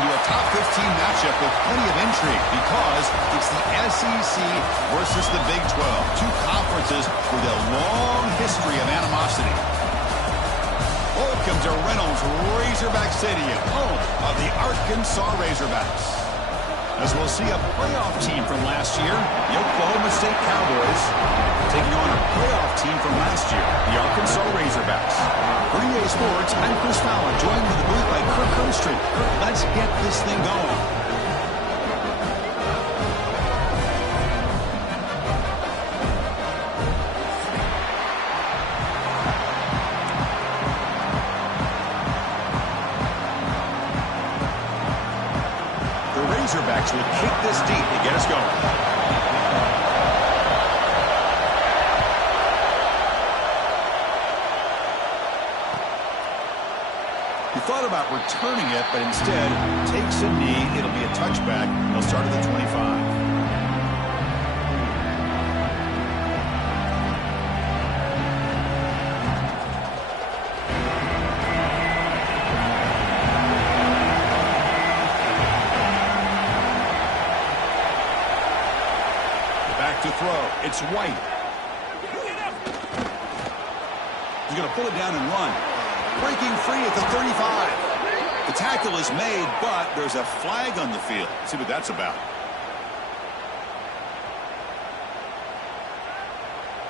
into a top 15 matchup with plenty of intrigue because it's the SEC versus the Big 12. Two conferences with a long history of animosity. Welcome to Reynolds Razorback Stadium, home of the Arkansas Razorbacks. As we'll see a playoff team from last year, the Oklahoma State Cowboys, taking on a playoff team from last year, the Arkansas Razorbacks. For EA Sports, I'm Chris Fowler, joined in the booth by Kirk Humstreet. Kirk, let's get this thing going. Razorbacks will kick this deep to get us going. He thought about returning it, but instead takes a knee. It'll be a touchback. He'll start at the 25. To throw. It's White. He's going to pull it down and run. Breaking free at the 35. The tackle is made, but there's a flag on the field. Let's see what that's about.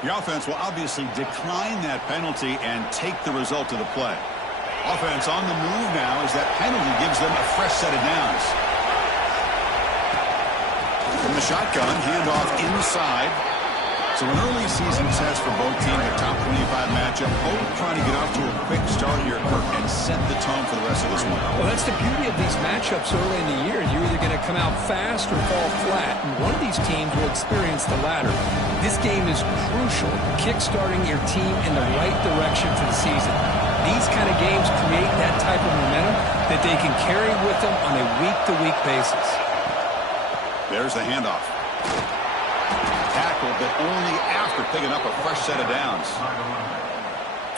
The offense will obviously decline that penalty and take the result of the play. Offense on the move now as that penalty gives them a fresh set of downs. From the shotgun, handoff inside. So an early season test for both teams, a top 25 matchup. Both trying to get off to a quick start here, Kirk, and set the tone for the rest of this one. Well, that's the beauty of these matchups early in the year. You're either going to come out fast or fall flat, and one of these teams will experience the latter. This game is crucial, kick-starting your team in the right direction for the season. These kind of games create that type of momentum that they can carry with them on a week-to-week basis. There's the handoff. Tackle, but only after picking up a fresh set of downs.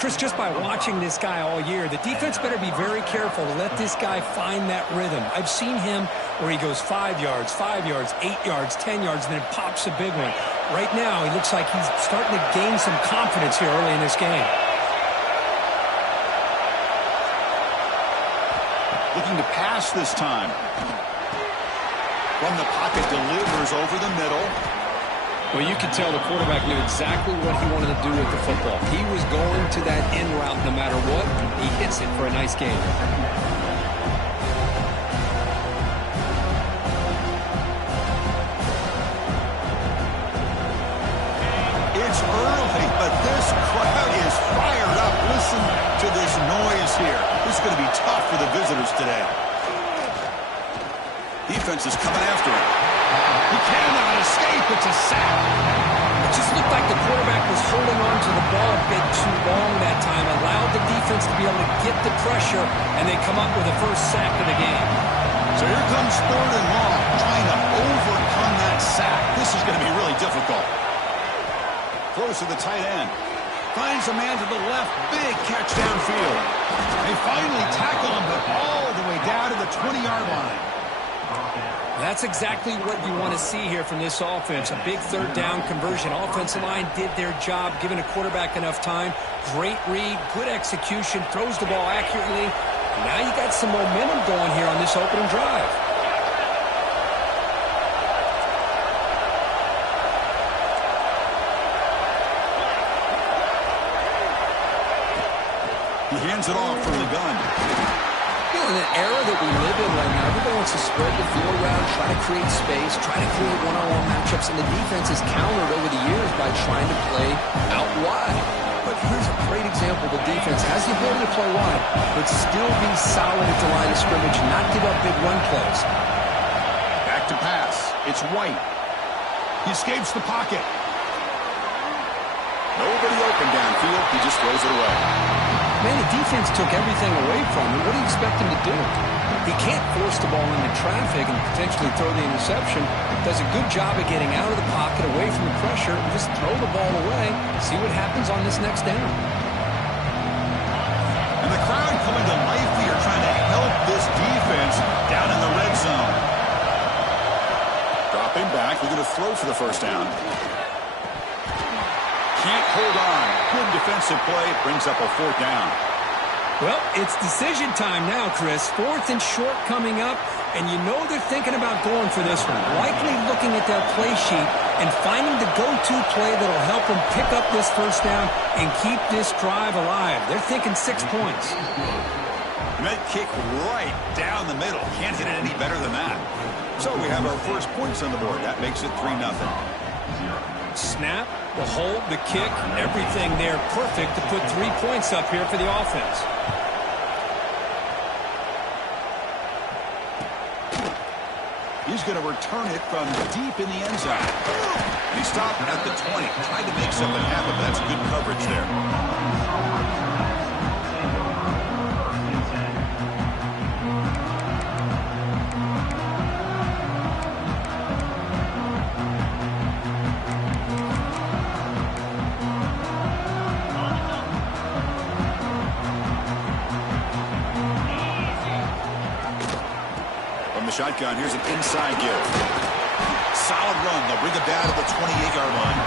Chris, just by watching this guy all year, the defense better be very careful to let this guy find that rhythm. I've seen him where he goes 5 yards, 8 yards, 10 yards, and then pops a big one. Right now, he looks like he's starting to gain some confidence here early in this game. Looking to pass this time. From the pocket, delivers over the middle. Well, you could tell the quarterback knew exactly what he wanted to do with the football. He was going to that in route no matter what. He hits it for a nice game. It's early, but this crowd is fired up. Listen to this noise here. This is going to be tough for the visitors today. Defense is coming after him. He cannot escape. It's a sack. It just looked like the quarterback was holding on to the ball a bit too long that time, allowed the defense to be able to get the pressure, and they come up with the first sack of the game. So here comes 3rd and long, trying to overcome that sack. This is going to be really difficult. Throws to the tight end. Finds a man to the left. Big catch downfield. They finally tackle him, but all the way down to the 20-yard line. That's exactly what you want to see here from this offense. A big 3rd down conversion. Offensive line did their job, giving a quarterback enough time. Great read, good execution, throws the ball accurately. Now you got some momentum going here on this opening drive. He hands it off from the gun. In an era that we live in right now, everybody wants to spread the field around, try to create space, try to create one-on-one matchups, and the defense has countered over the years by trying to play out wide. But here's a great example. The defense has the ability to play wide, but still be solid at the line of scrimmage, not give up big run plays. Back to pass. It's White. He escapes the pocket. Nobody open downfield. He just throws it away. Man, the defense took everything away from him. What do you expect him to do? He can't force the ball into traffic and potentially throw the interception. Does a good job of getting out of the pocket, away from the pressure, and just throw the ball away. See what happens on this next down. And the crowd coming to life here, trying to help this defense down in the throw for the first down. Can't hold on. Good defensive play. Brings up a 4th down. Well, it's decision time now, Chris. 4th and short coming up, and you know they're thinking about going for this one. Likely looking at their play sheet and finding the go-to play that'll help them pick up this first down and keep this drive alive. They're thinking 6 points. That kick right down the middle. Can't hit it any better than that. So we have our first points on the board. That makes it 3-0. Snap, the hold, the kick, everything there perfect to put 3 points up here for the offense. He's going to return it from deep in the end zone. And he stopped at the 20. Tried to make something happen, but that's good coverage there. Shotgun. Here's an inside give. Solid run. They'll bring it down to the 28-yard line.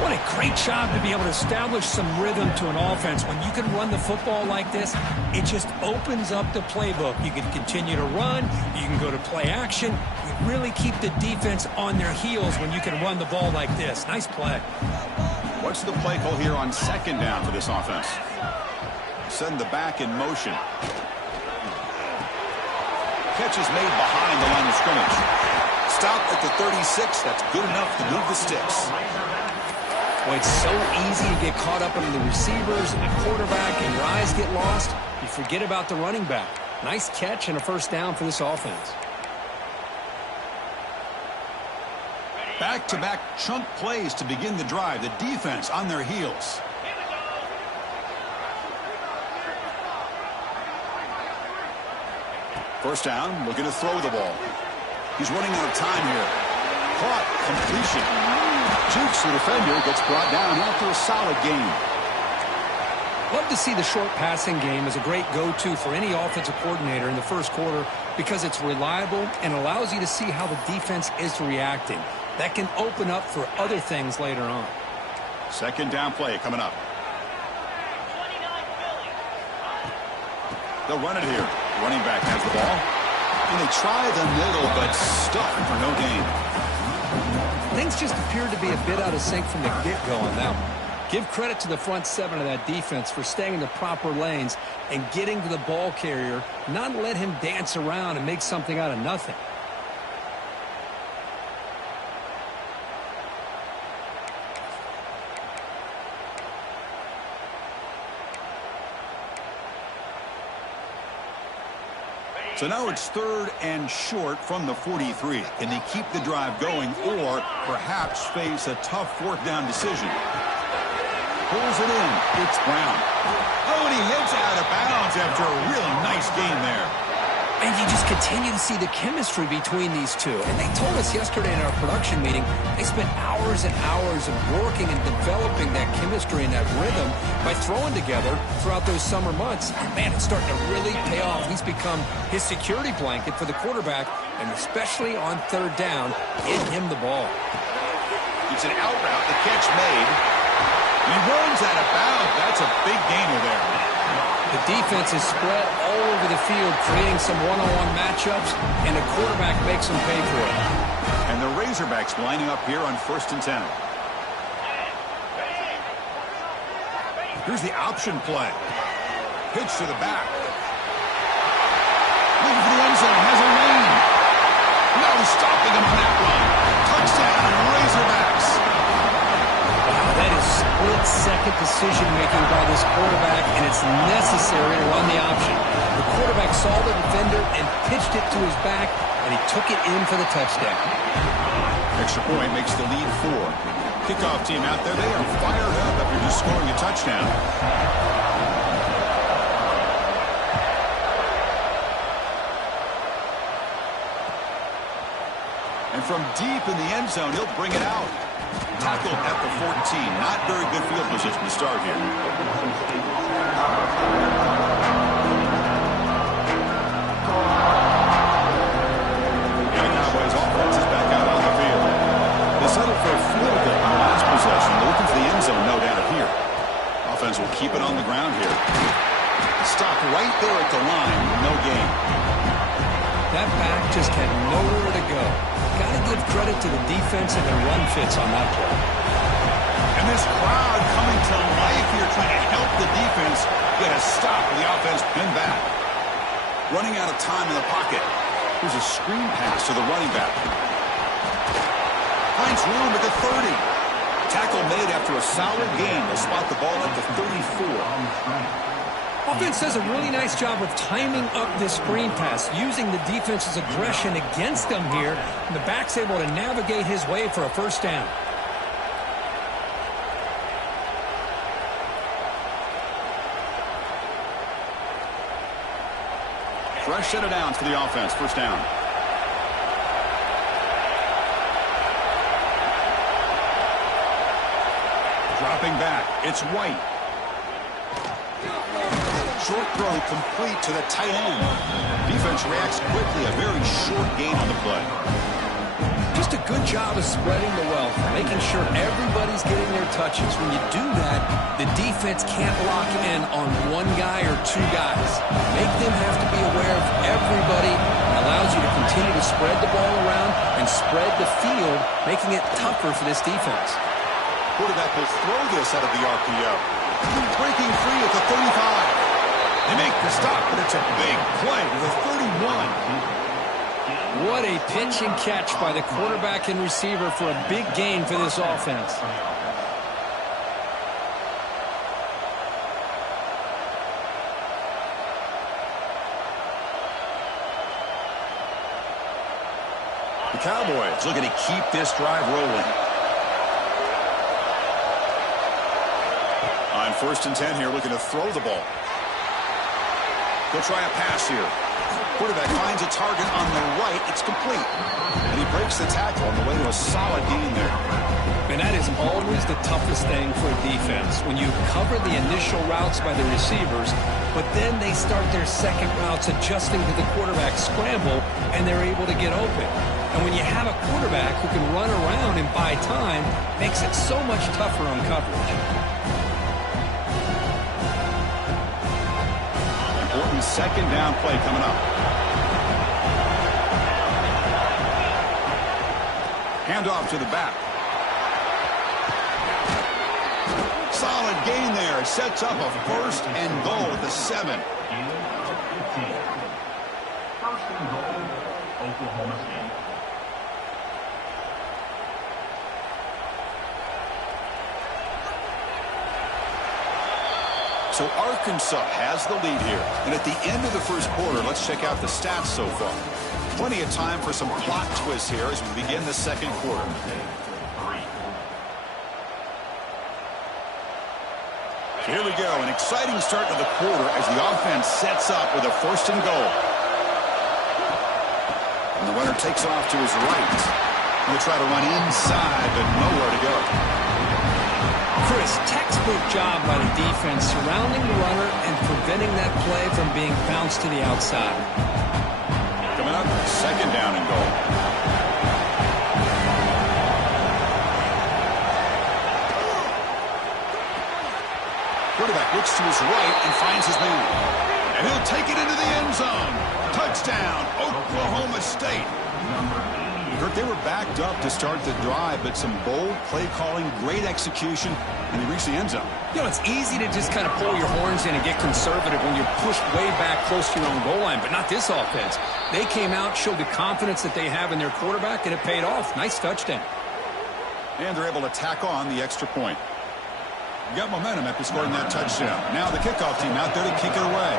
What a great job to be able to establish some rhythm to an offense. When you can run the football like this, it just opens up the playbook. You can continue to run. You can go to play action. You really keep the defense on their heels when you can run the ball like this. Nice play. What's the play call here on 2nd down for this offense? Send the back in motion. Catch is made behind the line of scrimmage. Stop at the 36. That's good enough to move the sticks. Well, it's so easy to get caught up in the receivers and the quarterback, and your eyes get lost. You forget about the running back. Nice catch and a first down for this offense. Back-to-back chunk plays to begin the drive. The defense on their heels. First down, looking to throw the ball. He's running out of time here. Caught, completion. Jukes the defender, gets brought down after a solid game. Love to see the short passing game as a great go-to for any offensive coordinator in the first quarter because it's reliable and allows you to see how the defense is reacting. That can open up for other things later on. 2nd down play coming up. They'll run it here. Running back has the ball. And they try the middle, but stuck for no gain. Things just appeared to be a bit out of sync from the get-go on that one. Give credit to the front 7 of that defense for staying in the proper lanes and getting to the ball carrier, not let him dance around and make something out of nothing. So now it's 3rd and short from the 43. Can they keep the drive going or perhaps face a tough 4th down decision? Pulls it in. It's Brown. Oh, and he heads out of bounds after a really nice game there. And you just continue to see the chemistry between these two. And they told us yesterday in our production meeting, they spent hours and hours of working and developing that chemistry and that rhythm by throwing together throughout those summer months. And man, it's starting to really pay off. He's become his security blanket for the quarterback, and especially on 3rd down, get him the ball. It's an out route, the catch made. He runs out of bounds. That's a big gainer there. The defense is spread all over the field, creating some one-on-one matchups, and the quarterback makes them pay for it. And the Razorbacks lining up here on 1st and 10. Here's the option play. Pitch to the back. Looking for the end zone. Has a lane. No stopping him on that run. Touchdown, Razorbacks. That is split-second decision-making by this quarterback, and it's necessary to run the option. The quarterback saw the defender and pitched it to his back, and he took it in for the touchdown. Extra point makes the lead 4. Kickoff team out there, they are fired up after just scoring a touchdown. And from deep in the end zone, he'll bring it out. Tackled at the 14. Not very good field position to start here. And the Cowboys offense is back out on the field. settle for a field goal on the last possession. They're looking for the end zone, no doubt here. Offense will keep it on the ground here. Stop right there at the line. No gain. That back just had nowhere to go. Got to give credit to the defense and their run fits on that play. And this crowd coming to life here, trying to help the defense get a stop with the offense pinned back. Running out of time in the pocket. Here's a screen pass to the running back. Finds room at the 30. Tackle made after a solid gain. They'll spot the ball at the 34. Offense does a really nice job of timing up this screen pass, using the defense's aggression against them here. And the back's able to navigate his way for a first down. Fresh set of downs for the offense. First down. Dropping back. It's White. Short throw complete to the tight end. Defense reacts quickly. A very short gain on the play. Just a good job of spreading the wealth, making sure everybody's getting their touches. When you do that, the defense can't lock in on one guy or two guys. Make them have to be aware of everybody. It allows you to continue to spread the ball around and spread the field, making it tougher for this defense. Quarterback will throw this out of the RPO. Breaking free at the 35. They make the stop, but it's a big play to the 31. What a pitch and catch by the quarterback and receiver for a big gain for this offense. The Cowboys looking to keep this drive rolling. On 1st and 10 here, looking to throw the ball. He'll try a pass here. Quarterback finds a target on the right. It's complete. And he breaks the tackle on the way to a solid gain there. And that is always the toughest thing for a defense. When you cover the initial routes by the receivers, but then they start their second routes adjusting to the quarterback scramble, and they're able to get open. And when you have a quarterback who can run around and buy time, makes it so much tougher on coverage. Important second down play coming up. Handoff to the back. Solid gain there. Sets up a 1st and goal at the 7. 1st and goal, Oklahoma State. So Arkansas has the lead here. And at the end of the 1st quarter, let's check out the stats so far. Plenty of time for some plot twists here as we begin the 2nd quarter. Here we go. An exciting start to the quarter as the offense sets up with a 1st and goal. And the runner takes off to his right. He'll try to run inside, but nowhere to go. Chris, textbook job by the defense surrounding the runner and preventing that play from being bounced to the outside. Coming up, 2nd down and goal. Quarterback looks to his right and finds his man. And he'll take it into the end zone. Touchdown, Oklahoma State. Kirk, they were backed up to start the drive, but some bold play calling, great execution, and they reached the end zone. You know, it's easy to just kind of pull your horns in and get conservative when you're pushed way back close to your own goal line, but not this offense. They came out, showed the confidence that they have in their quarterback, and it paid off. Nice touchdown. And they're able to tack on the extra point. Got momentum after scoring that touchdown. Now the kickoff team out there to kick it away.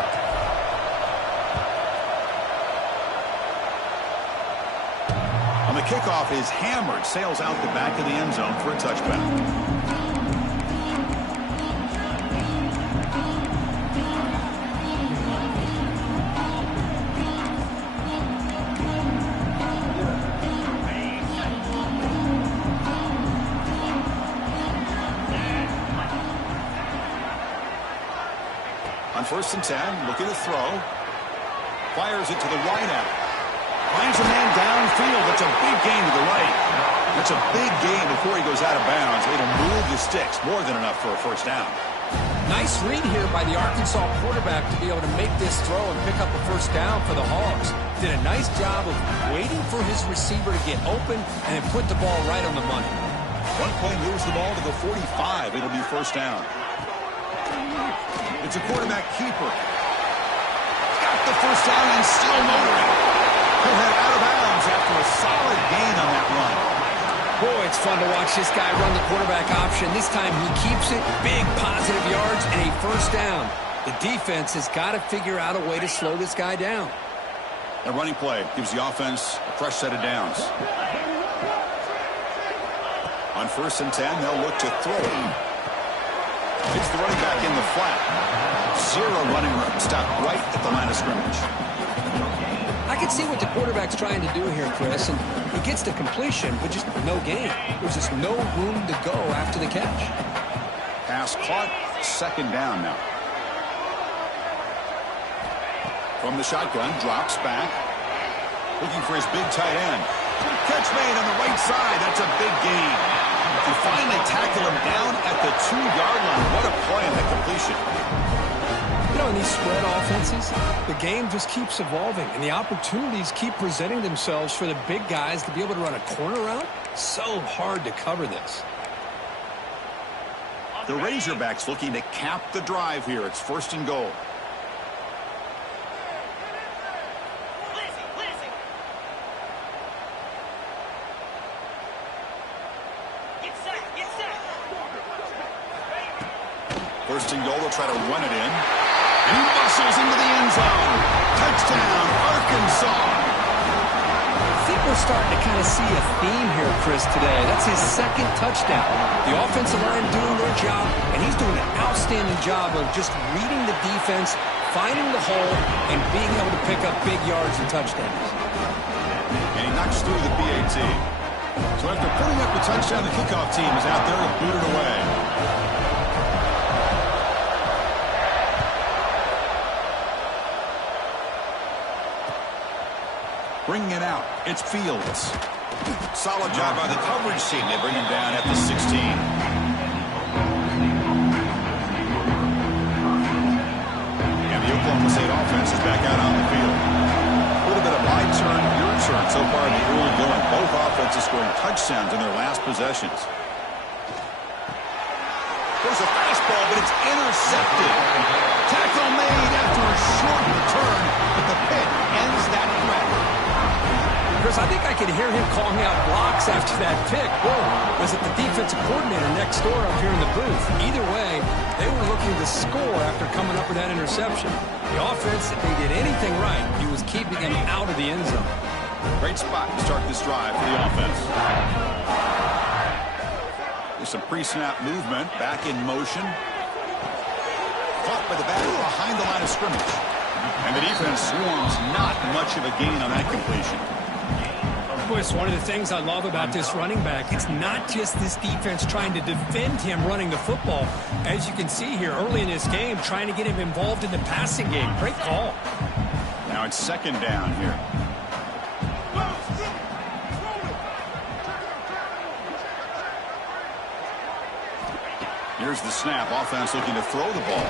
On the kickoff is hammered, sails out the back of the end zone for a touchback. On 1st and 10, looking to throw. Fires it to the wide out. Finds a man downfield. That's a big gain to the right. That's a big gain before he goes out of bounds. It'll move the sticks. More than enough for a first down. Nice read here by the Arkansas quarterback to be able to make this throw and pick up a first down for the Hogs. Did a nice job of waiting for his receiver to get open and then put the ball right on the money. One play moves the ball to the 45. It'll be first down. It's a quarterback keeper. Got the first down and still motoring. He'll head out of bounds after a solid gain on that run. Boy, it's fun to watch this guy run the quarterback option. This time he keeps it, big positive yards, and a first down. The defense has got to figure out a way to slow this guy down. A running play gives the offense a fresh set of downs. On 1st and 10, they'll look to throw. It's the running back in the flat. Zero running room. Stop right at the line of scrimmage. I can see what the quarterback's trying to do here, Chris, and he gets the completion, but just no gain. There's just no room to go after the catch. Pass caught, second down now. From the shotgun, drops back. Looking for his big tight end. Catch made on the right side. That's a big gain. To finally tackle him down at the 2-yard line. What a play on that completion. You know, in these spread offenses, the game just keeps evolving, and the opportunities keep presenting themselves for the big guys to be able to run a corner route. So hard to cover this. The Razorbacks looking to cap the drive here. It's 1st and goal. First and goal, they'll try to run it in. And he muscles into the end zone. Touchdown, Arkansas. I think we're starting to kind of see a theme here, Chris, today. That's his 2nd touchdown. The offensive line doing their job, and he's doing an outstanding job of just reading the defense, finding the hole, and being able to pick up big yards and touchdowns. And he knocks through the PAT. So after putting up the touchdown, the kickoff team is out there to boot it away. Bringing it out, it's Fields. Solid job by the coverage team. They bring him down at the 16. And the Oklahoma State offense is back out on the field. A little bit of my turn, your turn so far in the early going. Both offenses scoring touchdowns in their last possessions. There's a fastball, but it's intercepted. Tackle made after a short return, but the pick ends that threat. Chris, I think I could hear him calling out blocks after that pick. Whoa, was it the defensive coordinator next door up here in the booth? Either way, they were looking to score after coming up with that interception. The offense, if they did anything right, he was keeping him out of the end zone. Great spot to start this drive for the offense. There's some pre-snap movement, back in motion. Caught by the back behind the line of scrimmage. And the defense swarms, not much of a gain on that completion. It's one of the things I love about this running back. It's not just this defense trying to defend him running the football. As you can see here early in this game, trying to get him involved in the passing game. Great call. Now it's 2nd down here. Here's the snap. Offense looking to throw the ball.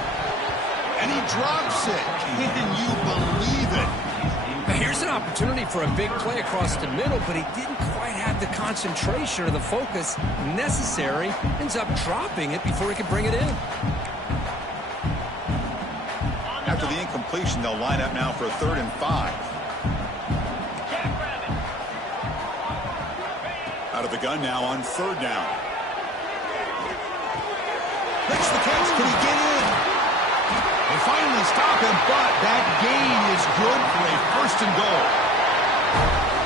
And he drops it. Can you believe it? Here's an opportunity for a big play across the middle, but he didn't quite have the concentration or the focus necessary. Ends up dropping it before he could bring it in. After the incompletion, they'll line up now for a 3rd and 5. Out of the gun now on 3rd down. Makes the catch. Can he get in? They finally stop him, but that gain is good for a 1st and goal.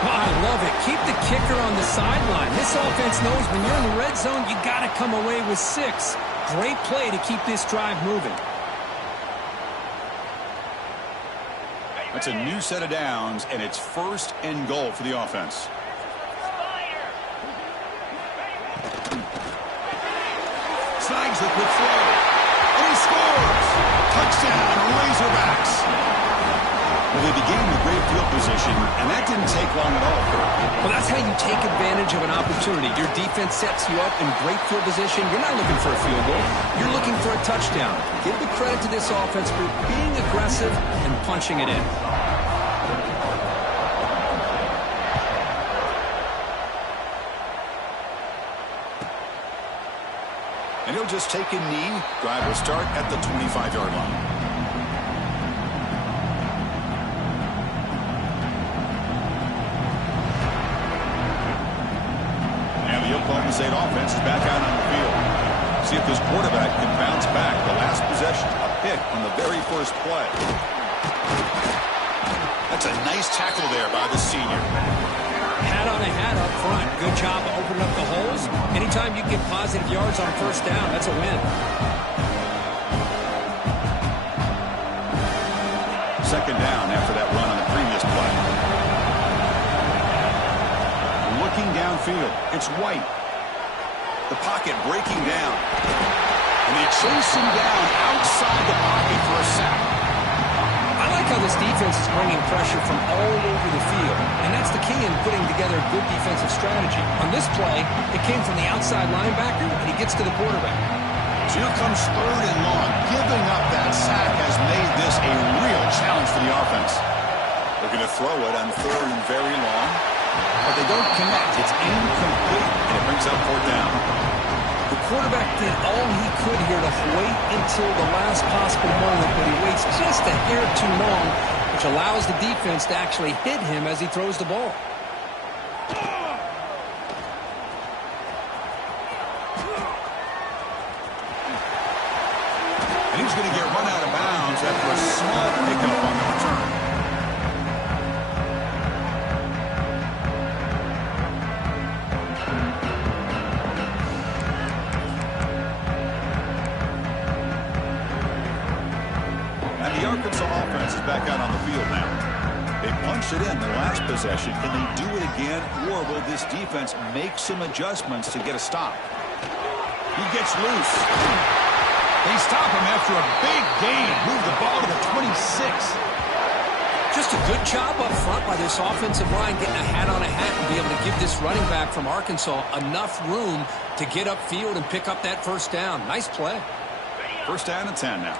Well, I love it. Keep the kicker on the sideline. This offense knows when you're in the red zone, you got to come away with 6. Great play to keep this drive moving. That's a new set of downs, and it's 1st and goal for the offense. Snags the quick throw, and he scores! Touchdown, Razorbacks! Well, they began with great field position, and that didn't take long at all. Well, that's how you take advantage of an opportunity. Your defense sets you up in great field position. You're not looking for a field goal. You're looking for a touchdown. Give the credit to this offense for being aggressive and punching it in. And he'll just take a knee. Drive will start at the 25-yard line. And the Oklahoma State offense is back out on the field. See if this quarterback can bounce back. The last possession, a pick on the very first play. That's a nice tackle there by the senior. Hat on a hat up front. Good job of opening up the holes. Anytime you get positive yards on first down, that's a win. Second down after that run on the previous play. Looking downfield, it's White. The pocket breaking down. And they chase him down outside the pocket for a sack. I like how this defense is bringing pressure from all over the field, and that's the key in putting together a good defensive strategy. On this play, it came from the outside linebacker, and he gets to the quarterback. So here comes third and long. Giving up that sack has made this a real challenge for the offense. They're going to throw it on third and very long, but they don't connect. It's incomplete, and it brings up fourth down. The quarterback did all he could here to wait until the last possible moment, but he waits just a hair too long, which allows the defense to actually hit him as he throws the ball. And he's going to get run out of bounds after a small pickup on the return. Back out on the field now. They punched it in the last possession. Can they do it again, or will this defense make some adjustments to get a stop? He gets loose. They stop him after a big gain. Move the ball to the 26. Just a good job up front by this offensive line, getting a hat on a hat and be able to give this running back from Arkansas enough room to get upfield and pick up that first down. Nice play. First down and 10 now.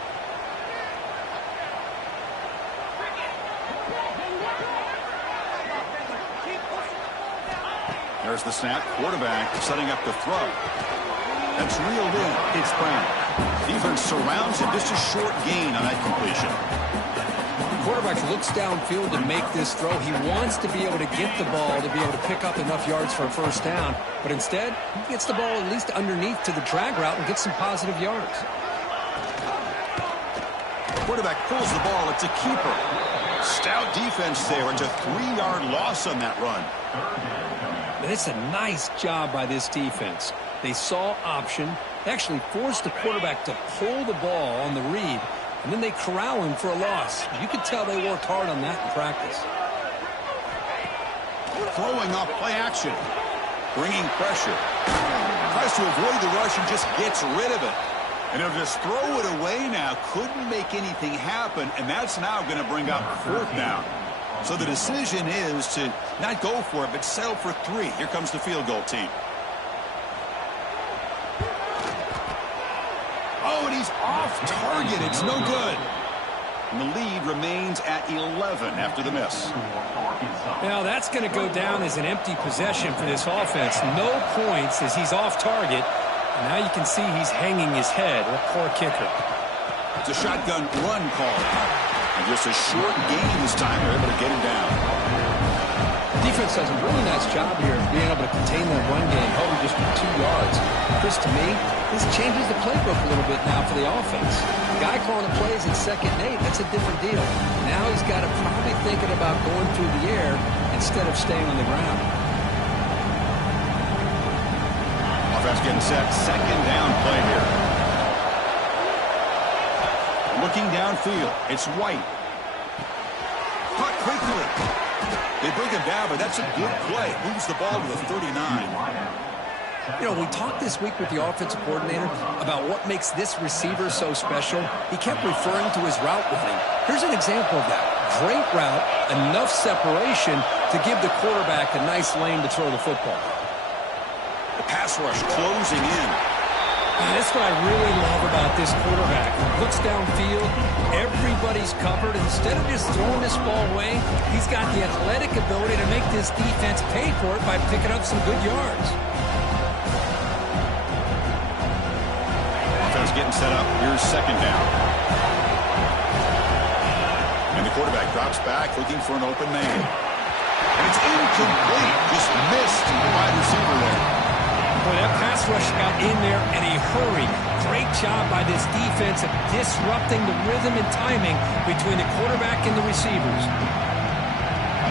There's the snap. Quarterback setting up the throw. That's reeled in. It's Brown. Defense surrounds him. Just a short gain on that completion. The quarterback looks downfield to make this throw. He wants to be able to get the ball to be able to pick up enough yards for a first down. But instead, he gets the ball at least underneath to the drag route and gets some positive yards. Quarterback pulls the ball. It's a keeper. Stout defense there. It's a 3-yard loss on that run. But it's a nice job by this defense. They saw option, actually forced the quarterback to pull the ball on the read, and then they corral him for a loss. You could tell they worked hard on that in practice. Throwing off play action. Bringing pressure. Tries to avoid the rush and just gets rid of it. And he'll just throw it away now. Couldn't make anything happen, and that's now going to bring up fourth down. So the decision is to not go for it, but settle for 3. Here comes the field goal team. Oh, and he's off target. It's no good. And the lead remains at 11 after the miss. Now that's going to go down as an empty possession for this offense. No points as he's off target. And now you can see he's hanging his head. What a poor kicker. It's a shotgun run call. And just a short gain this time. They're able to get him down. Defense does a really nice job here of being able to contain that run game, holding just for 2 yards. Chris, to me, this changes the playbook a little bit now for the offense. The guy calling the plays at 2nd and 8, that's a different deal. Now he's got to probably thinking about going through the air instead of staying on the ground. Offense getting set. 2nd down play here. Looking downfield. It's White. Caught quickly. They bring him down, but that's a good play. Moves the ball to the 39. You know, we talked this week with the offensive coordinator about what makes this receiver so special. He kept referring to his route running. Here's an example of that. Great route, enough separation to to give the quarterback a nice lane to throw the football. The pass rush closing in. And that's what I really love about this quarterback. Looks downfield, everybody's covered. Instead of just throwing this ball away, he's got the athletic ability to make this defense pay for it by picking up some good yards. Offense getting set up. Here's second down. And the quarterback drops back looking for an open man. And it's incomplete. Just missed the wide receiver there. Boy, that pass rush got in there in a hurry. Great job by this defense of disrupting the rhythm and timing between the quarterback and the receivers.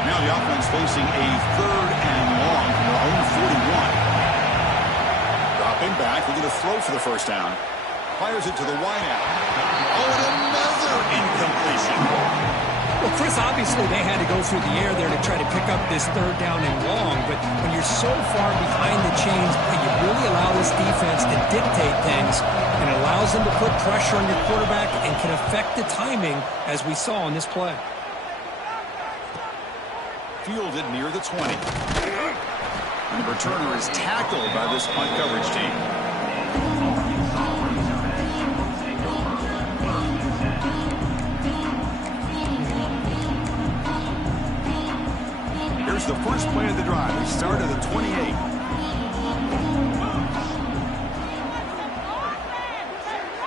Now the offense facing a 3rd and long from their own 41. Dropping back, looking to throw for the first down. Fires it to the wideout. Oh, and another incompletion. Well, Chris, obviously they had to go through the air there to try to pick up this 3rd down and long, but when you're so far behind the chains, you really allow this defense to dictate things, and it allows them to put pressure on your quarterback and can affect the timing, as we saw on this play. Fielded near the 20. And the returner is tackled by this punt coverage team. Here's the first play of the drive. We start at the 28.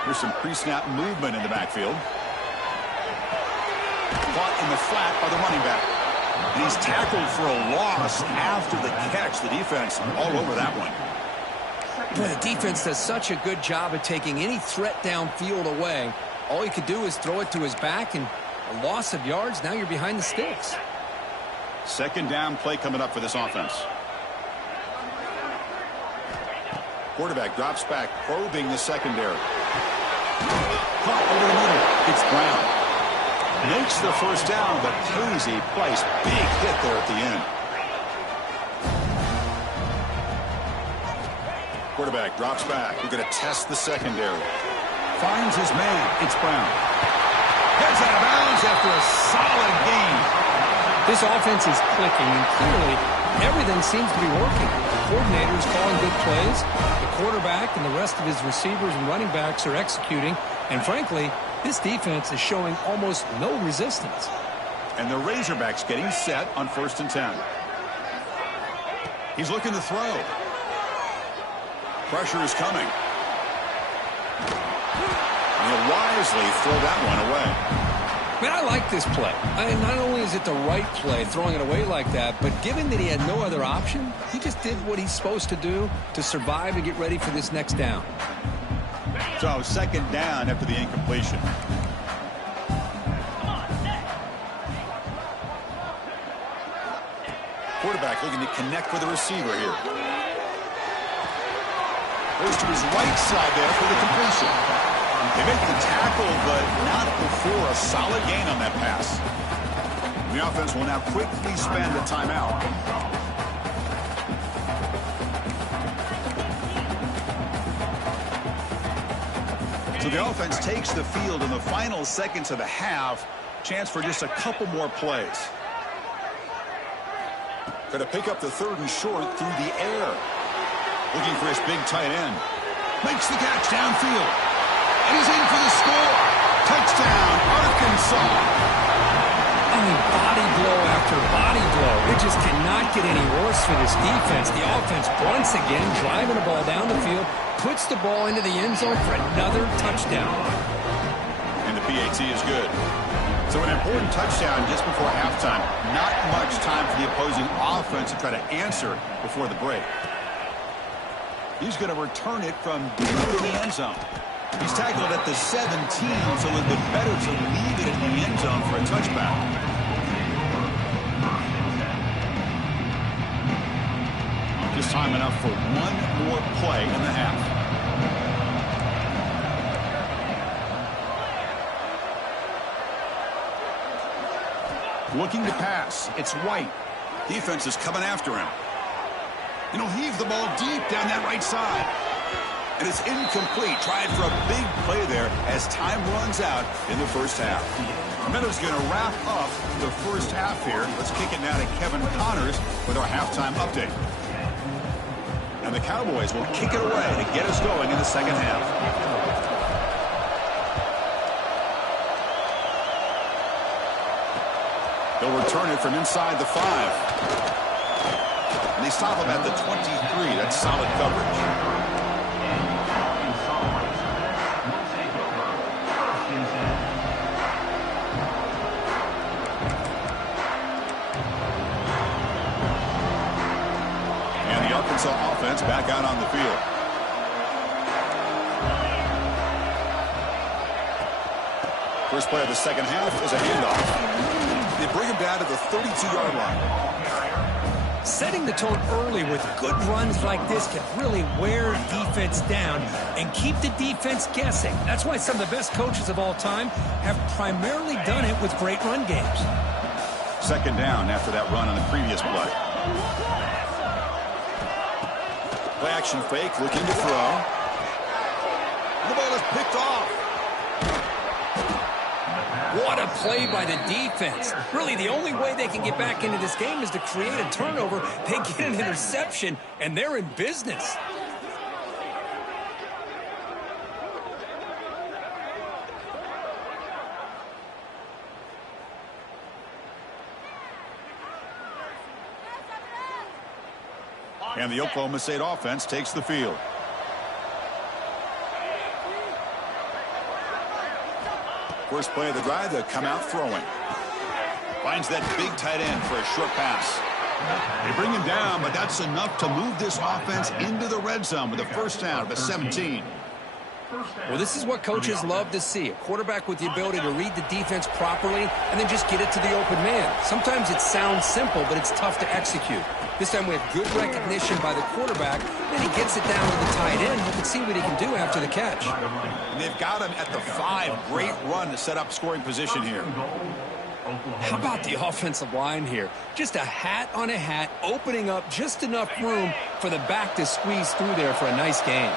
Here's some pre-snap movement in the backfield. Caught in the flat by the running back. And he's tackled for a loss after the catch. The defense all over that one. Boy, the defense does such a good job of taking any threat downfield away. All he could do is throw it to his back, and a loss of yards, now you're behind the sticks. Second down play coming up for this offense. Quarterback drops back, probing the secondary. Caught over the middle. It's Brown. Makes the first down, but crazy place. Big hit there at the end. Quarterback drops back. We're going to test the secondary. Finds his man. It's Brown. Heads out of bounds after a solid gain. This offense is clicking, and clearly everything seems to be working. The coordinator is calling good plays. The quarterback and the rest of his receivers and running backs are executing. And frankly, this defense is showing almost no resistance. And the Razorbacks getting set on 1st and 10. He's looking to throw. Pressure is coming. And he'll wisely throw that one away. Man, I like this play. Not only is it the right play, throwing it away like that, but given that he had no other option, he just did what he's supposed to do to survive and get ready for this next down. So, second down after the incompletion. Quarterback looking to connect with the receiver here. Goes to his right side there for the completion. They make the tackle, but not before a solid gain on that pass. The offense will now quickly spend a timeout. So the offense takes the field in the final seconds of the half. Chance for just a couple more plays. Going to pick up the 3rd and short through the air. Looking for his big tight end. Makes the catch downfield. And he's in for the score. Touchdown, Arkansas. I mean, body blow after body blow. It just cannot get any worse for this defense. The offense once again driving the ball down the field, puts the ball into the end zone for another touchdown. And the PAT is good. So an important touchdown just before halftime. Not much time for the opposing offense to try to answer before the break. He's going to return it from deep in the end zone. He's tackled at the 17, so a little bit better to leave it in the end zone for a touchback. Just time enough for one more play in the half. Looking to pass. It's White. Defense is coming after him. And he'll heave the ball deep down that right side. And it's incomplete. Tried for a big play there as time runs out in the first half. Meadow's going to wrap up the first half here. Let's kick it now to Kevin Connors with our halftime update. And the Cowboys will kick it away to get us going in the second half. They'll return it from inside the 5. And they stop him at the 23. That's solid coverage. Arkansas offense back out on the field. First play of the second half is a handoff. They bring him down to the 32-yard line. Setting the tone early with good runs like this can really wear defense down and keep the defense guessing. That's why some of the best coaches of all time have primarily done it with great run games. Second down after that run on the previous play. Play action fake, looking to throw. The ball is picked off. What a play by the defense. Really, the only way they can get back into this game is to create a turnover. They get an interception, and they're in business. And the Oklahoma State offense takes the field. First play of the drive, they'll come out throwing. Finds that big tight end for a short pass. They bring him down, but that's enough to move this offense into the red zone with a first down of a 17. Well, this is what coaches love to see. A quarterback with the ability to read the defense properly and then just get it to the open man. Sometimes it sounds simple, but it's tough to execute. This time we have good recognition by the quarterback. Then he gets it down to the tight end. You can see what he can do after the catch. And they've got him at the 5. Great run to set up scoring position here. How about the offensive line here? Just a hat on a hat, opening up just enough room for the back to squeeze through there for a nice gain.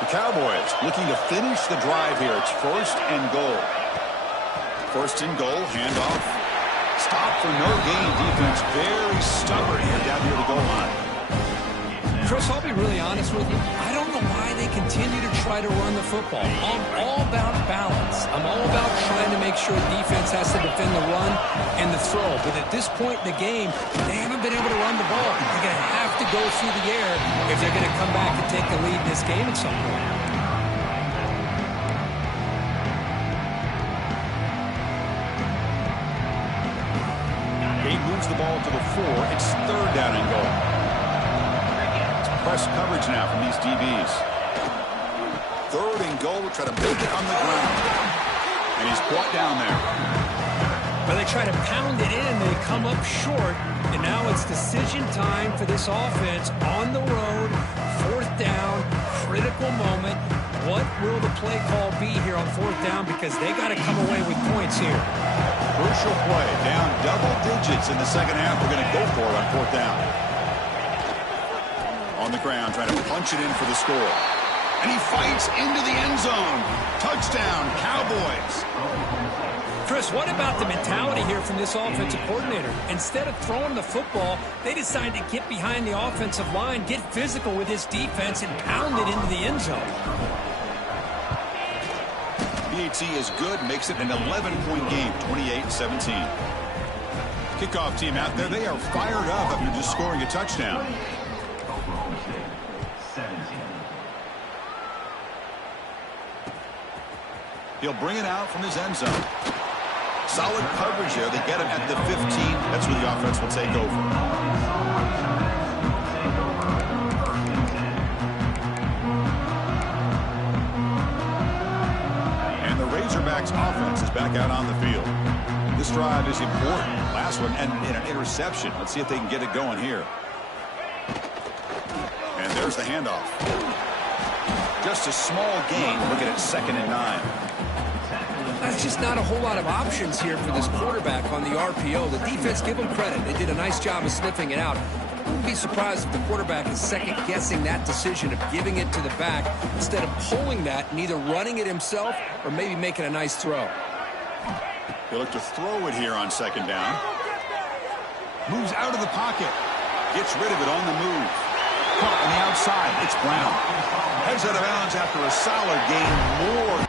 The Cowboys looking to finish the drive here. It's first and goal. First and goal, handoff. Stop for no gain. Defense very stubborn here down here to goal line. Chris, I'll be really honest with you. I don't know why they continue to try to run the football. I'm all about balance. I'm all about trying to make sure defense has to defend the run and the throw. But at this point in the game, they haven't been able to run the ball. They're going to have to go through the air if they're going to come back and take the lead in this game at some point. He moves the ball to the 4. It's third down and goal. Press coverage now from these DBs. Third and goal. Try to build it on the ground. And he's brought down there. But they try to pound it in. They come up short. And now it's decision time for this offense on the road. Fourth down. Critical moment. What will the play call be here on fourth down? Because they got to come away with points here. Crucial play. Down double digits in the second half. We're going to go for it on fourth down. On the ground, trying to punch it in for the score. And he fights into the end zone. Touchdown, Cowboys. Chris, what about the mentality here from this offensive coordinator? Instead of throwing the football, they decide to get behind the offensive line, get physical with this defense, and pound it into the end zone. BAT is good, makes it an 11-point game, 28-17. Kickoff team out there, they are fired up after just scoring a touchdown. He'll bring it out from his end zone. Solid coverage there. They get him at the 15. That's where the offense will take over. And the Razorbacks offense is back out on the field. This drive is important. Last one and an interception. Let's see if they can get it going here. And there's the handoff. Just a small gain. Looking at 2nd and 9. That's just not a whole lot of options here for this quarterback on the RPO. The defense, give them credit. They did a nice job of sniffing it out. I wouldn't be surprised if the quarterback is second-guessing that decision of giving it to the back instead of pulling that and either running it himself or maybe making a nice throw. They look to throw it here on second down. Moves out of the pocket. Gets rid of it on the move. Caught on the outside. It's Brown. Heads out of bounds after a solid gain. More.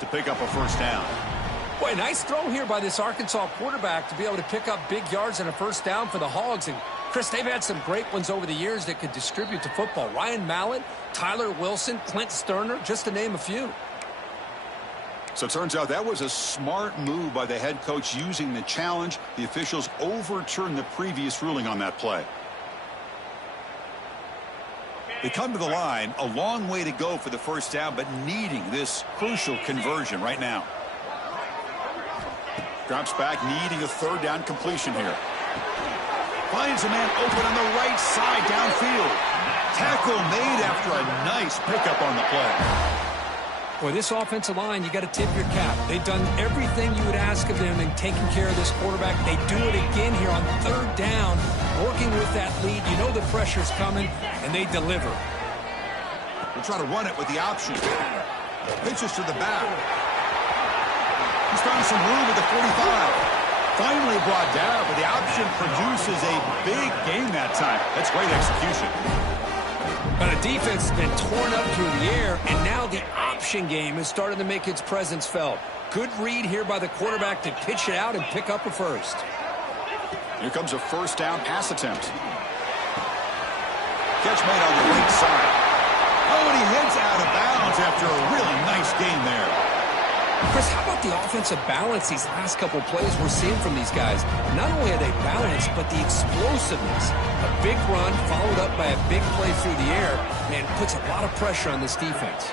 To pick up a first down. Boy, nice throw here by this Arkansas quarterback to be able to pick up big yards and a first down for the Hogs. And, Chris, they've had some great ones over the years that could distribute the football. Ryan Mallett, Tyler Wilson, Clint Sterner, just to name a few. So it turns out that was a smart move by the head coach using the challenge. The officials overturned the previous ruling on that play. They come to the line, a long way to go for the first down, but needing this crucial conversion right now. Drops back, needing a third down completion here. Finds a man open on the right side downfield. Tackle made after a nice pickup on the play. Boy, this offensive line, you got to tip your cap. They've done everything you would ask of them in taking care of this quarterback. They do it again here on third down, working with that lead. You know the pressure's coming, and they deliver. We'll try to run it with the option. Pitches to the back. He's found some room at the 45. Finally brought down, but the option produces a big gain that time. That's great execution. But the defense has been torn up through the air, and now the option game is starting to make its presence felt. Good read here by the quarterback to pitch it out and pick up a first. Here comes a first down pass attempt. Catch made on the right side. Oh, and he heads out of bounds after a really nice gain there. Chris, how about the offensive balance these last couple plays we're seeing from these guys? Not only are they balanced, but the explosiveness. A big run followed up by a big play through the air, man, puts a lot of pressure on this defense.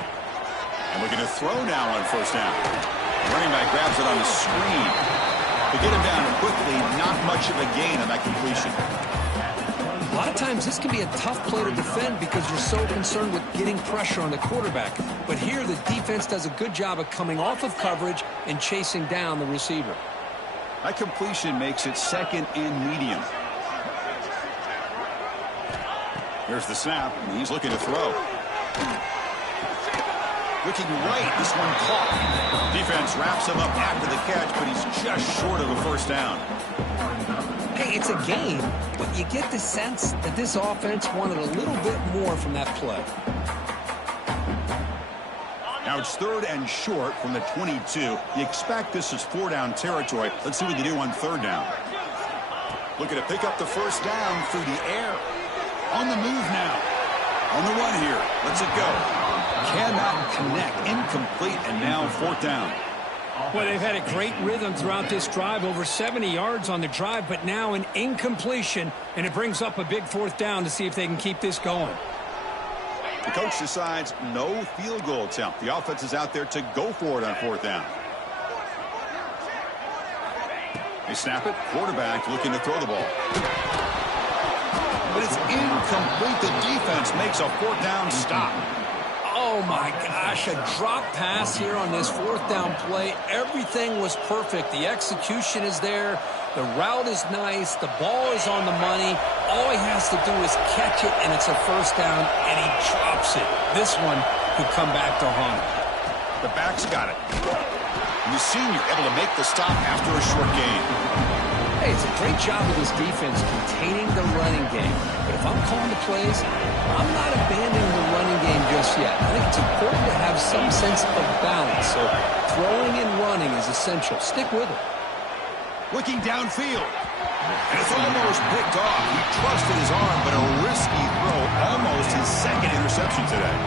And looking to throw now on first down. Running back grabs it on the screen. To get him down quickly, not much of a gain on that completion. A lot of times this can be a tough play to defend because you're so concerned with getting pressure on the quarterback. But here the defense does a good job of coming off of coverage and chasing down the receiver. That completion makes it second and medium. Here's the snap, and he's looking to throw. Looking right, this one caught. Defense wraps him up after the catch, but he's just short of a first down. Hey, it's a game, but you get the sense that this offense wanted a little bit more from that play. Now it's third and short from the 22. You expect this is four-down territory. Let's see what they do on third down. Looking to pick up the first down through the air. On the move now. On the run here. Let's it go. Cannot connect. Incomplete, and now fourth down. Well, they've had a great rhythm throughout this drive, over 70 yards on the drive, but now an incompletion, and it brings up a big fourth down to see if they can keep this going. The coach decides no field goal attempt. The offense is out there to go for it on fourth down. They snap it. Quarterback looking to throw the ball. But it's incomplete. The defense makes a fourth down stop. Oh, my gosh, a drop pass here on this fourth down play. Everything was perfect. The execution is there. The route is nice. The ball is on the money. All he has to do is catch it, and it's a first down, and he drops it. This one could come back to haunt him. The back's got it. And the senior able to make the stop after a short gain. Hey, it's a great job of this defense containing the running game. But if I'm calling the plays, I'm not abandoning the running game just yet. I think it's important to have some sense of balance. So throwing and running is essential. Stick with it. Looking downfield. And it's almost picked off. He trusted his arm, but a risky throw. Almost his second interception today.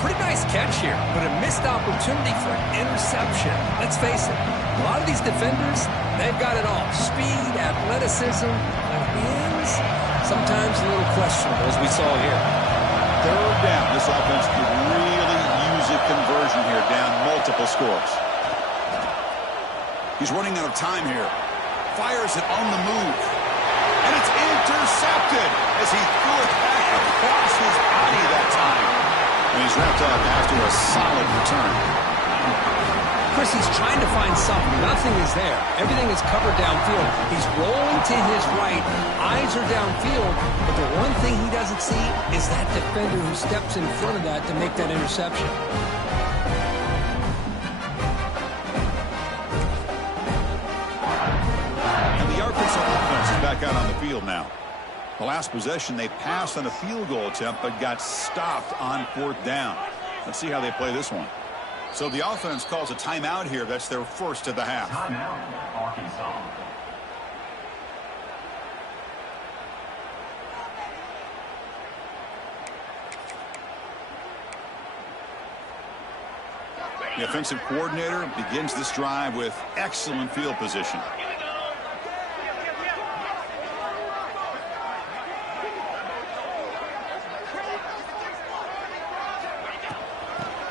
Pretty nice catch here, but a missed opportunity for an interception. Let's face it, a lot of these defenders, they've got it all. Speed, athleticism, hands, sometimes a little questionable, as we saw here. Third down. This offense could really use a conversion here, down multiple scores. He's running out of time here. Fires it on the move. And it's intercepted as he threw it back across his body that time. And he's wrapped up after a solid return. Chris, he's trying to find something. Nothing is there. Everything is covered downfield. He's rolling to his right. Eyes are downfield. But the one thing he doesn't see is that defender who steps in front of that to make that interception. And the Arkansas offense is back out on the field now. The last possession, they passed on a field goal attempt, but got stopped on 4th down. Let's see how they play this one. So the offense calls a timeout here. That's their first of the half. Timeout, Arkansas. The offensive coordinator begins this drive with excellent field position.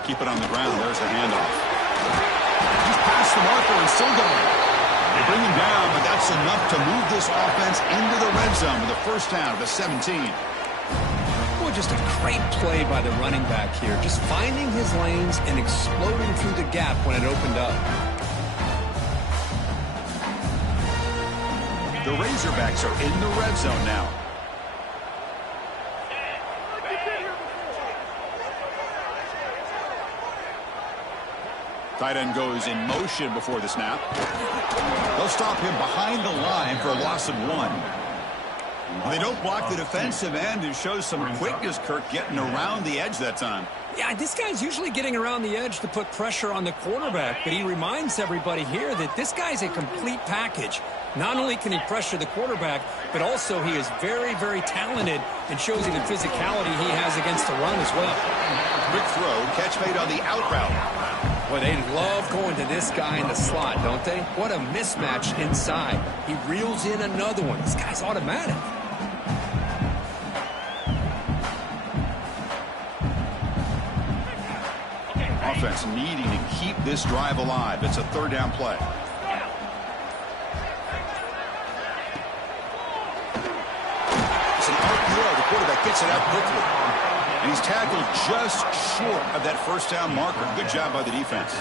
Keep it on the ground. There's a handoff. He's past the marker and still going. They bring him down, but that's enough to move this offense into the red zone with a first down of the 17. Boy, just a great play by the running back here. Just finding his lanes and exploding through the gap when it opened up. The Razorbacks are in the red zone now. Tight end goes in motion before the snap. They'll stop him behind the line for a loss of 1. Well, they don't block the defensive end. It shows some quickness, Kirk, getting around the edge that time. Yeah, this guy's usually getting around the edge to put pressure on the quarterback, but he reminds everybody here that this guy's a complete package. Not only can he pressure the quarterback, but also he is very, very talented and shows you the physicality he has against the run as well. Quick throw, catch made on the out route. Boy, they love going to this guy in the slot, don't they? What a mismatch inside. He reels in another one. This guy's automatic. Offense needing to keep this drive alive. It's a 3rd down play. It's an RPO. The quarterback gets it out quickly. And he's tackled just short of that first down marker. Good job by the defense.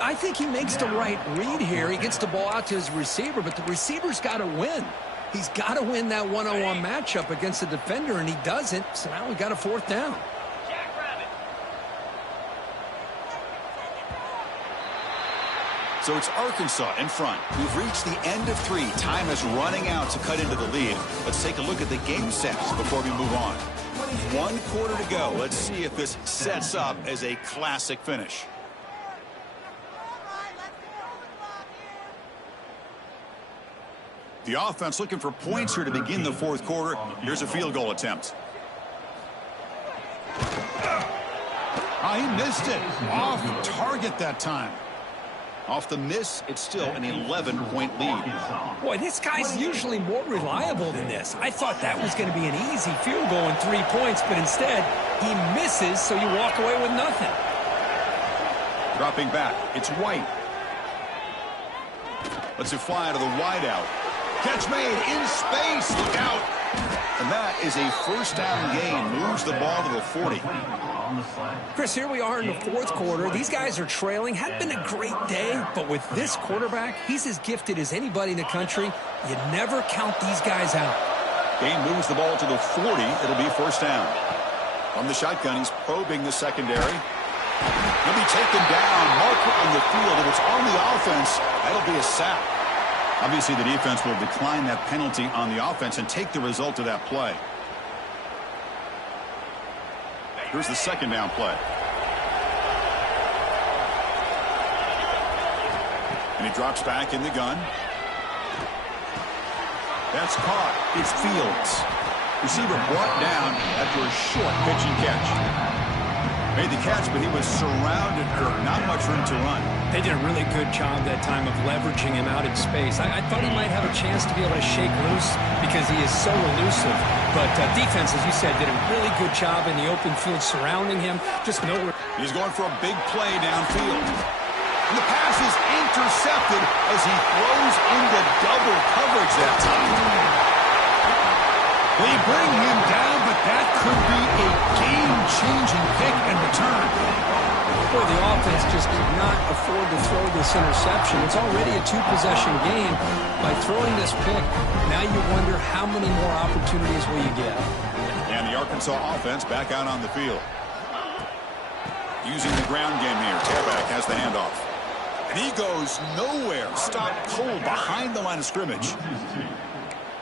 I think he makes the right read here. He gets the ball out to his receiver, but the receiver's got to win. He's got to win that one-on-one matchup against the defender, and he doesn't. So now we got a 4th down. So it's Arkansas in front. We've reached the end of 3. Time is running out to cut into the lead. Let's take a look at the game stats before we move on. 1 quarter to go. Let's see if this sets up as a classic finish. The offense looking for points here to begin the 4th quarter. Here's a field goal attempt. He missed it. Off target that time. Off the miss, it's still an 11-point lead. Boy, this guy's usually more reliable than this. I thought that was going to be an easy field goal and 3 points, but instead, he misses, so you walk away with nothing. Dropping back, it's White. Lets it fly to the wideout. Catch made in space, look out. And that is a first down gain, moves the ball to the 40. Chris, here we are in the 4th quarter. These guys are trailing. Hadn't been a great day, but with this quarterback, he's as gifted as anybody in the country. You never count these guys out. Gain moves the ball to the 40. It'll be first down. From the shotgun, he's probing the secondary. He'll be taken down. Marker on the field. If it's on the offense, that'll be a sack. Obviously, the defense will decline that penalty on the offense and take the result of that play. Here's the 2nd down play. And he drops back in the gun. That's caught. It's Fields. Receiver brought down after a short pitch and catch. Made the catch, but he was surrounded, Kirk. Not much room to run. They did a really good job that time of leveraging him out in space. I thought he might have a chance to be able to shake loose because he is so elusive. But defense, as you said, did a really good job in the open field surrounding him. Just nowhere. He's going for a big play downfield. And the pass is intercepted as he throws into double coverage that time. They bring him down, but that could be a game-changing pick and return. Boy, the offense just did not afford to throw this interception. It's already a two-possession game. By throwing this pick, now you wonder how many more opportunities will you get. And the Arkansas offense back out on the field. Using the ground game here. Tailback has the handoff. And he goes nowhere. Stopped cold behind the line of scrimmage.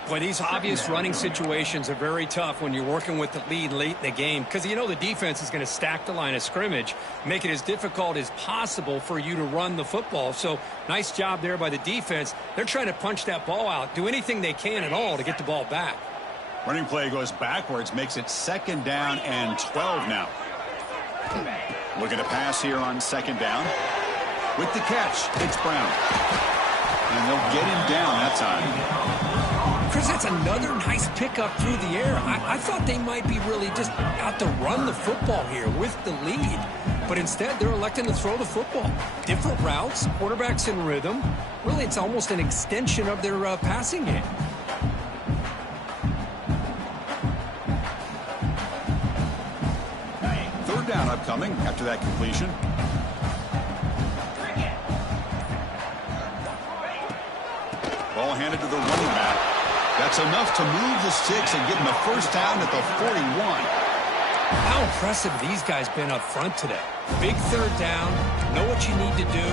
Boy, these obvious running situations are very tough when you're working with the lead late in the game because you know the defense is going to stack the line of scrimmage, make it as difficult as possible for you to run the football. So nice job there by the defense. They're trying to punch that ball out, do anything they can at all to get the ball back. Running play goes backwards, makes it 2nd down and 12 now. Looking to pass here on 2nd down. With the catch, it's Brown. And they'll get him down that time. Chris, that's another nice pickup through the air. I thought they might be really just out to run the football here with the lead. But instead, they're electing to throw the football. Different routes, quarterbacks in rhythm. Really, it's almost an extension of their passing game. Third down upcoming after that completion. Ball handed to the running back. That's enough to move the sticks and get him a first down at the 41. How impressive these guys been up front today. Big third down, know what you need to do,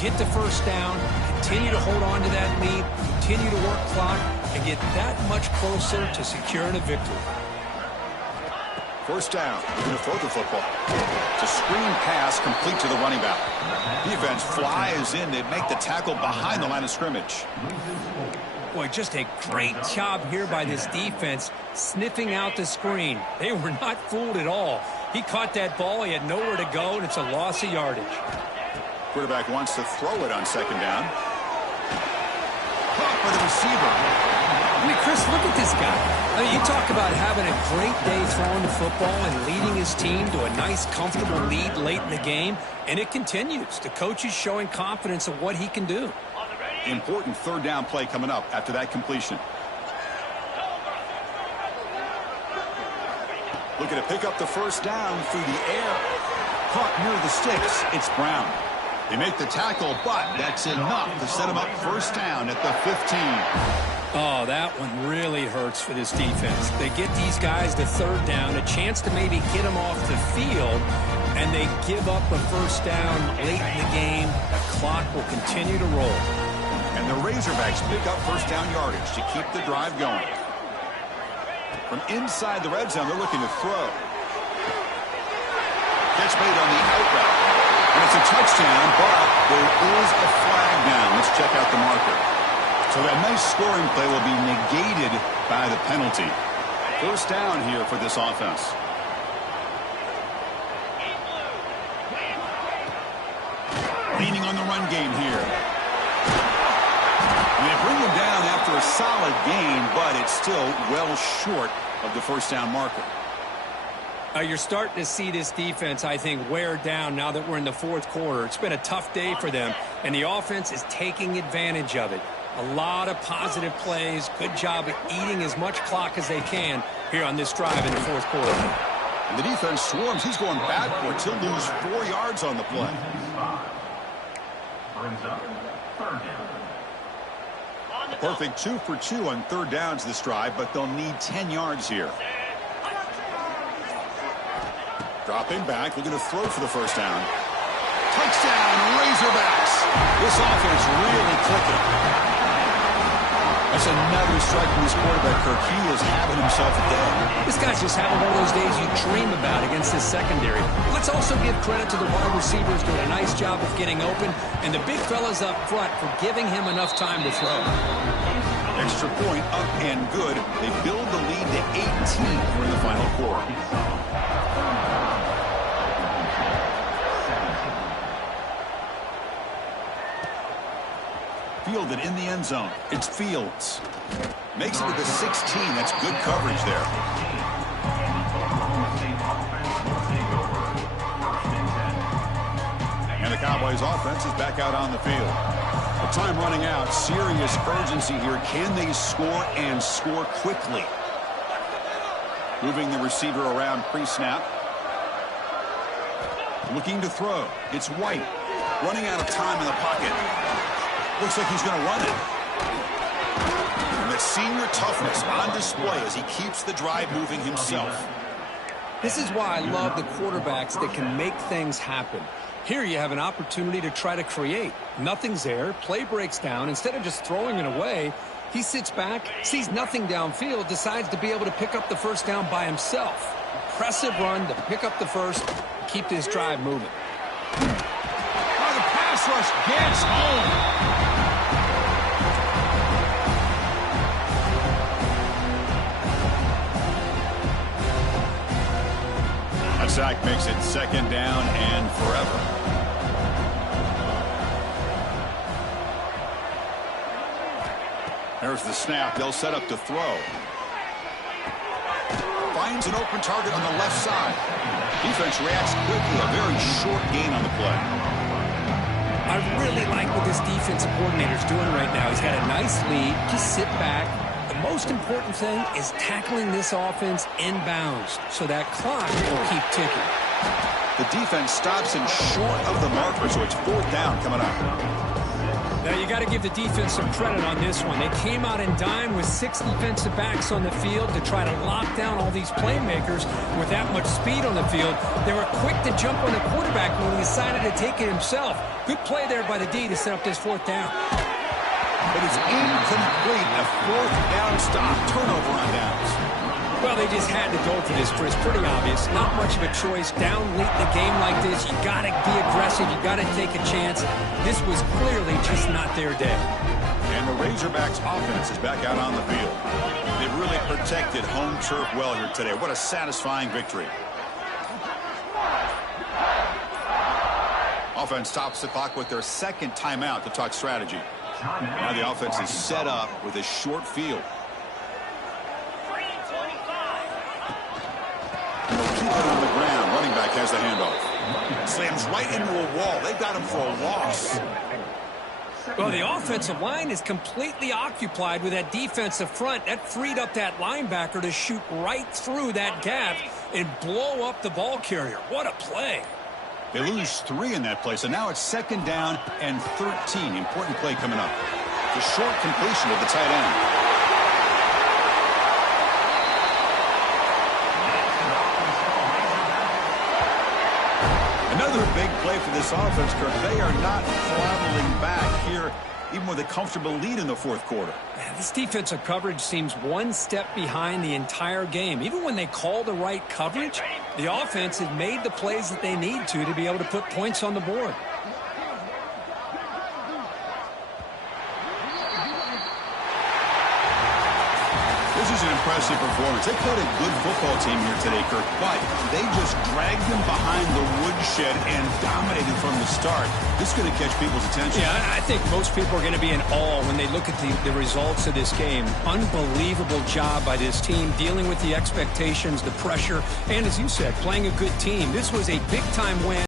get the first down, continue to hold on to that lead, continue to work clock, and get that much closer to securing a victory. First down, they're going to throw the football. It's a screen pass complete to the running back. Defense flies in. They make the tackle behind the line of scrimmage. Boy, just a great job here by this defense, sniffing out the screen. They were not fooled at all. He caught that ball. He had nowhere to go, and it's a loss of yardage. Quarterback wants to throw it on 2nd down. Caught by the receiver. I mean, Chris, look at this guy. I mean, you talk about having a great day throwing the football and leading his team to a nice, comfortable lead late in the game, and it continues. The coach is showing confidence of what he can do. Important third down play coming up after that completion. Looking to pick up the first down through the air. Caught near the sticks. It's Brown. They make the tackle, but that's enough to set him up first down at the 15. Oh, that one really hurts for this defense. They get these guys to third down, a chance to maybe get them off the field, and they give up a first down late in the game. The clock will continue to roll. And the Razorbacks pick up first down yardage to keep the drive going. From inside the red zone, they're looking to throw. Catch made on the out route. And it's a touchdown, but there is a flag down. Let's check out the marker. So that nice scoring play will be negated by the penalty. First down here for this offense. Leaning on the run game here. And they bring him down after a solid gain, but it's still well short of the first down marker. You're starting to see this defense, I think, wear down now that we're in the 4th quarter. It's been a tough day for them, and the offense is taking advantage of it. A lot of positive plays. Good job at eating as much clock as they can here on this drive in the 4th quarter. And the defense swarms. He's going backwards. He'll lose 4 yards on the play. Brings up third down. A perfect 2 for 2 on third downs this drive, but they'll need 10 yards here. Dropping back, looking to throw for the first down. Touchdown, Razorbacks. This offense really clicking. That's another strike from this quarterback, Kirk. He is having himself a day. This guy's just having one of those days you dream about against this secondary. Let's also give credit to the wide receivers doing a nice job of getting open, and the big fellas up front for giving him enough time to throw. Extra point up and good. They build the lead to 18 here in the final quarter. Fielded in the end zone. It's Fields. Makes it to the 16. That's good coverage there. And the Cowboys offense is back out on the field. The time running out. Serious urgency here. Can they score and score quickly? Moving the receiver around pre-snap. Looking to throw. It's White. Running out of time in the pocket. Looks like he's going to run it. And the senior toughness on display as he keeps the drive moving himself. This is why I love the quarterbacks that can make things happen. Here you have an opportunity to try to create. Nothing's there. Play breaks down. Instead of just throwing it away, he sits back, sees nothing downfield, decides to be able to pick up the first down by himself. Impressive run to pick up the first, keep this drive moving. Oh, the pass rush gets home. A sack makes it second down and forever. There's the snap. They'll set up to throw. Finds an open target on the left side. Defense reacts quickly. A very short gain on the play. I really like what this defensive coordinator's doing right now. He's got a nice lead. Just sit back. The most important thing is tackling this offense inbounds so that clock will keep ticking. The defense stops him short of the marker, so it's fourth down coming up. Now, you got to give the defense some credit on this one. They came out in dime with 6 defensive backs on the field to try to lock down all these playmakers with that much speed on the field. They were quick to jump on the quarterback when he decided to take it himself. Good play there by the D to set up this fourth down. But it's incomplete. A fourth down stop. Turnover on downs. Well, they just had to go for this, Chris. Pretty obvious. Not much of a choice. Down late in the game like this, you got to be aggressive. You got to take a chance. This was clearly just not their day. And the Razorbacks offense is back out on the field. They've really protected home turf well here today. What a satisfying victory. Offense stops the clock with their second timeout to talk strategy. Now the offense is set up with a short field. And they'll keep it on the ground. Running back has the handoff. Slams right into a wall. They've got him for a loss. Well, the offensive line is completely occupied with that defensive front. That freed up that linebacker to shoot right through that gap and blow up the ball carrier. What a play. They lose 3 in that play, so now it's second down and 13. Important play coming up. The short completion of the tight end. Another big play for this offense, Kirk. They are not throttling back here, even with a comfortable lead in the fourth quarter. Man, this defensive coverage seems one step behind the entire game. Even when they call the right coverage, the offense has made the plays that they need to be able to put points on the board. This is an impressive performance. They played a good football team here today, Kirk, but they just dragged them behind the woodshed and dominated from the start. This is going to catch people's attention. Yeah, I think most people are going to be in awe when they look at the results of this game. Unbelievable job by this team dealing with the expectations, the pressure, and as you said, playing a good team. This was a big-time win.